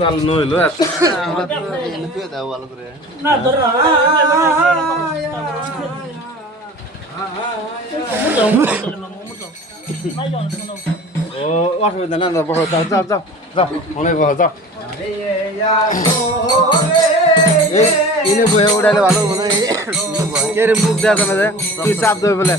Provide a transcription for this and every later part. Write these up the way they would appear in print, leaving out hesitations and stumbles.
তাল নইলো ও অসুবিধা না বড় যাও যাও যাও যাও অনেক বড় যাও এনে বয়ে উড়াইলে ভালো বলে এর মুখ দেওয়া যাবে যে তুই চাপ দেবে বলে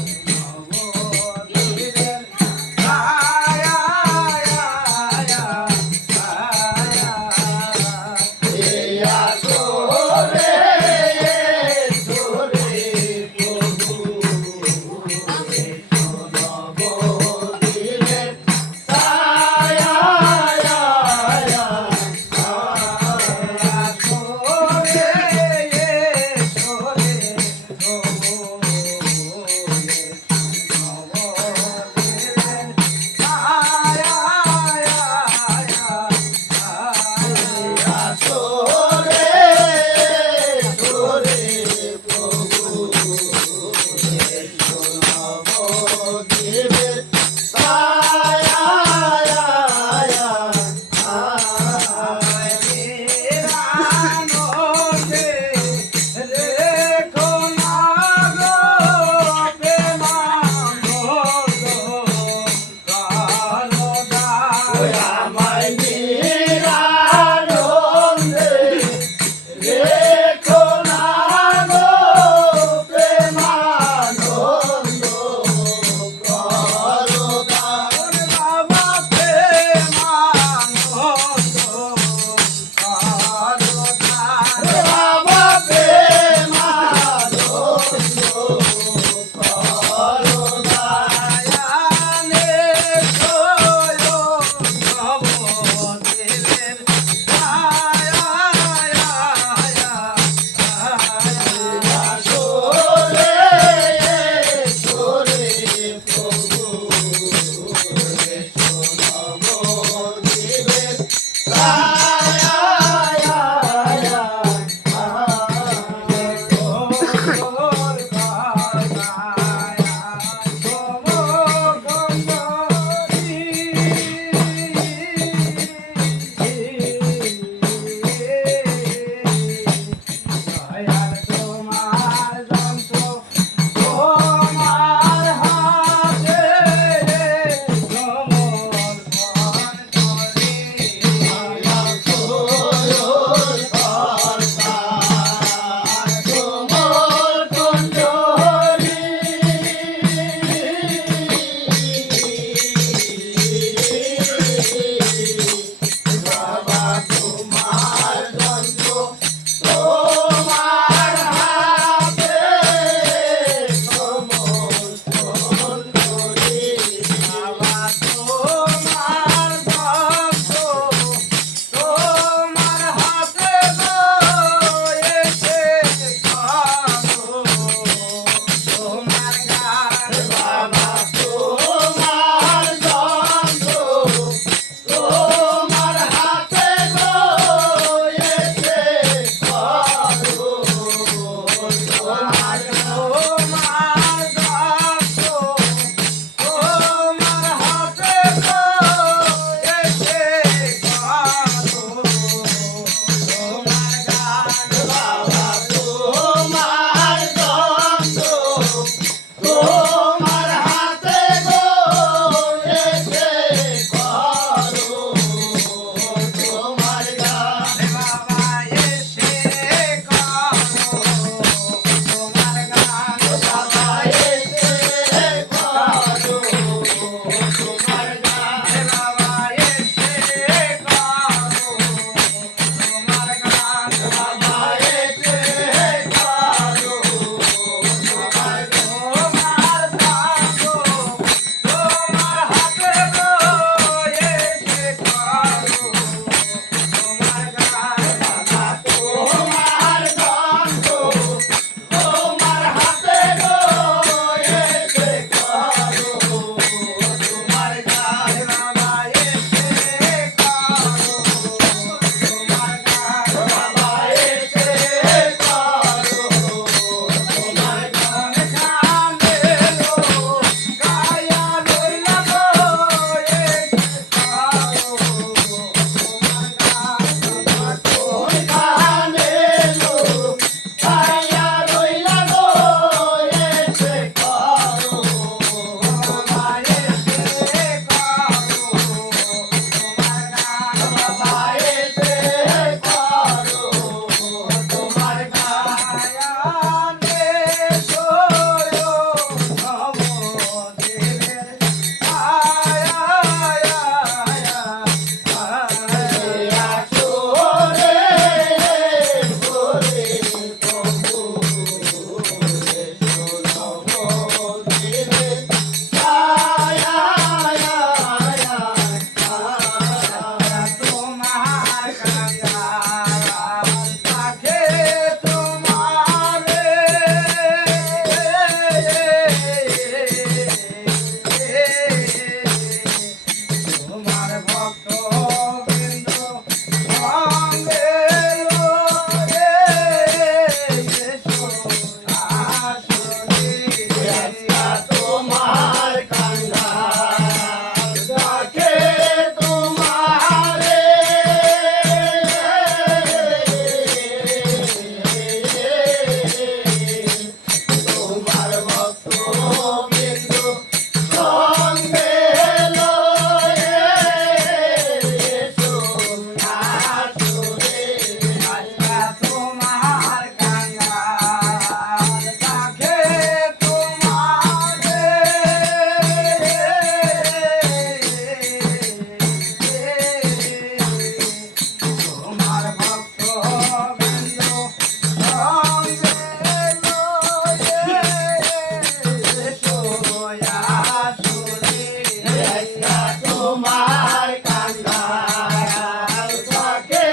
তোমার কান্দার থাকে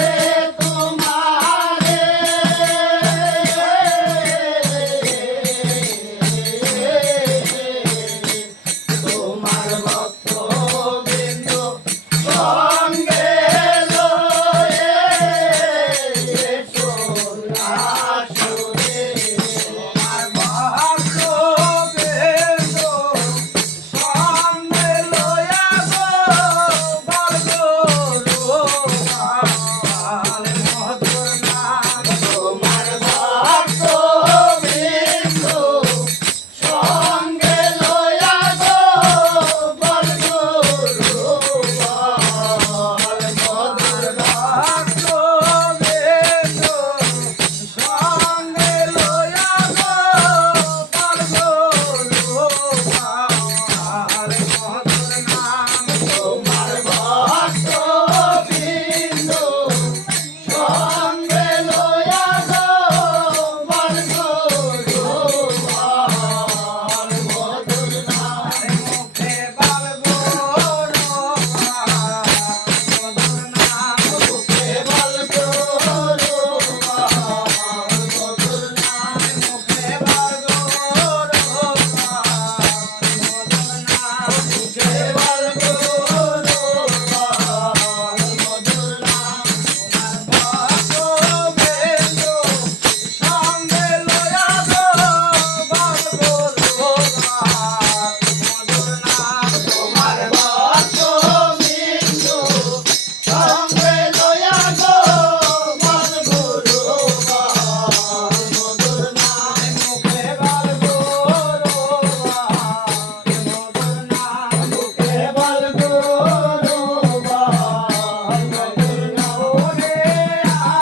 তোমারে তোমার ভক্ত বিন্দু সঙ্গে লয়ে এসো আসরে তোমার ভক্ত বিন্দু সঙ্গে লয়া গো বলগো রোমাল মধুর নাম তোমার ভক্ত বিন্দু সঙ্গে লয়া গো বলগো রোমাল মধুর ভক্ত বিন্দু সঙ্গে লয়া গো বলগো রোমাল মধুর নাম তোমার ভক্ত বিন্দু সঙ্গে লয়া গো বলগো রোমাল মধুর নাম মুখে বলগো রোমাল মধুর নাম মুখে বলগো রোমাল মধুর নাম মুখে বলগো রোমাল মধুর নাম মুখে বলগো রোমাল মধুর নাম তোমার ভক্ত বিন্দু সঙ্গে লয়া গো বলগো রোমাল মধুর নাম তোমার ভক্ত বিন্দু সঙ্গে লয়া গো বলগো রোমাল মধুর নাম মুখে বলগো রোমাল মধুর নাম মুখে বলগো রোমাল মধুর নাম ওরে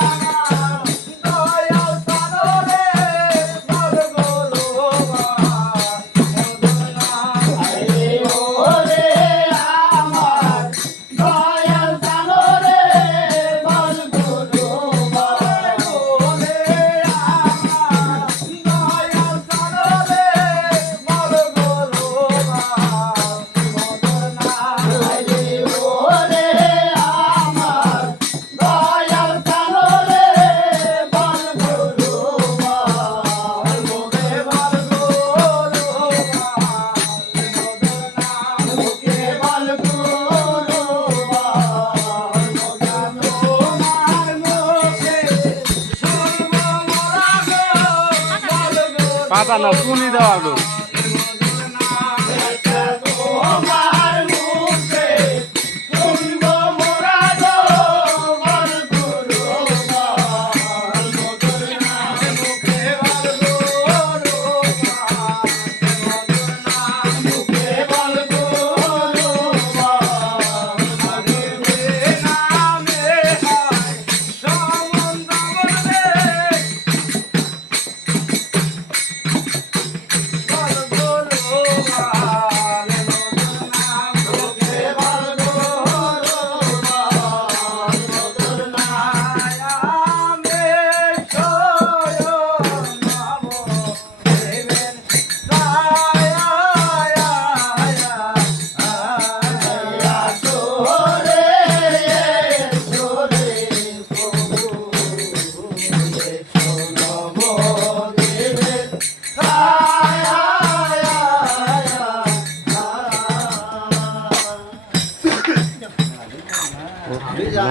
আমার দয়াল সানরে বলগো রোমাল মধুর নাম আরে ওরে আমার দয়াল সানরে বলগো রোমাল ওরে আমার দয়াল সানরে বলগো রোমাল মধুর নাম আরে ওরে আমার দয়াল সানরে বলগো রোমাল মুখে বলগো রোমাল মধুর নাম মুখে বলগো রোমাল মধুর তোমার মুখে সর্বমোরা গো বলগো পাতা না শুনি দেওয়া গো তোমার মুখে শুনবো মোরা গো বলগো রোমাল মধুর নাম মুখে বলগো রোমাল মধুর নাম মুখে বলগো রোমাল মধুর নামে হয় সমন্ত বলে বলগো রোমাল মধুর নাম মুখে বলগো রোমাল মধুর নাম আমি শয়ন নব দেবেন রায়া সোরে সোরে প্রভু নব দেবেন না